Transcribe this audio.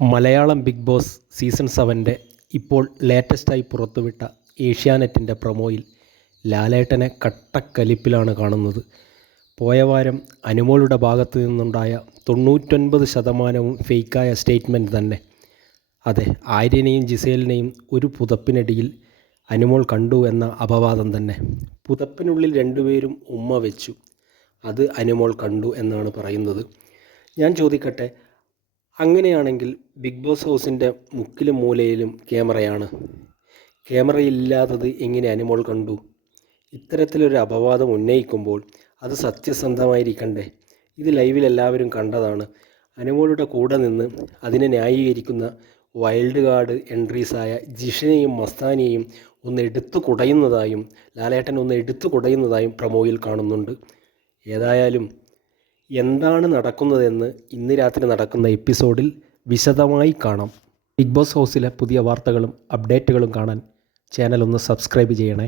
Malayalam big boss season 7 ഇപ്പോൾ ലേറ്റസ്റ്റായി പുറത്തുവിട്ട ഏഷ്യാനെറ്റിൻ്റെ പ്രൊമോയിൽ ലാലേട്ടനെ കട്ടക്കലിപ്പിലാണ് കാണുന്നത്. പോയ വാരം അനുമോളുടെ ഭാഗത്തു നിന്നുണ്ടായ 99% ഫേക്കായ സ്റ്റേറ്റ്മെൻറ്റ് തന്നെ. അതെ, ആര്യനെയും ജിസേലിനെയും ഒരു പുതപ്പിനടിയിൽ അനുമോൾ കണ്ടു എന്ന അപവാദം തന്നെ. പുതപ്പിനുള്ളിൽ രണ്ടുപേരും ഉമ്മ വെച്ചു, അത് അനുമോൾ കണ്ടു എന്നാണ് പറയുന്നത്. ഞാൻ ചോദിക്കട്ടെ, അങ്ങനെയാണെങ്കിൽ ബിഗ് ബോസ് ഹൗസിൻ്റെ മുക്കിലും മൂലയിലും ക്യാമറയാണ്. ക്യാമറയില്ലാത്തത് എങ്ങനെ അനുമോൾ കണ്ടു? ഇത്തരത്തിലൊരു അപവാദം ഉന്നയിക്കുമ്പോൾ അത് സത്യസന്ധമായിരിക്കണ്ടേ? ഇത് ലൈവിൽ എല്ലാവരും കണ്ടതാണ്. അനുമോളുടെ കൂടെ നിന്ന് അതിനെ ന്യായീകരിക്കുന്ന വൈൽഡ് കാർഡ് എൻട്രീസായ ജിഷനെയും മസ്താനിയെയും ഒന്ന് എടുത്തു കുടയുന്നതായും ലാലേട്ടൻ ഒന്ന് എടുത്തു കുടയുന്നതായും പ്രൊമോയിൽ കാണുന്നുണ്ട്. ഏതായാലും എന്താണ് നടക്കുന്നതെന്ന് ഇന്ന് രാത്രി നടക്കുന്ന എപ്പിസോഡിൽ വിശദമായി കാണാം. ബിഗ് ബോസ് ഹൗസിലെ പുതിയ വാർത്തകളും അപ്ഡേറ്റുകളും കാണാൻ ചാനൽ ഒന്ന് സബ്സ്ക്രൈബ് ചെയ്യണേ.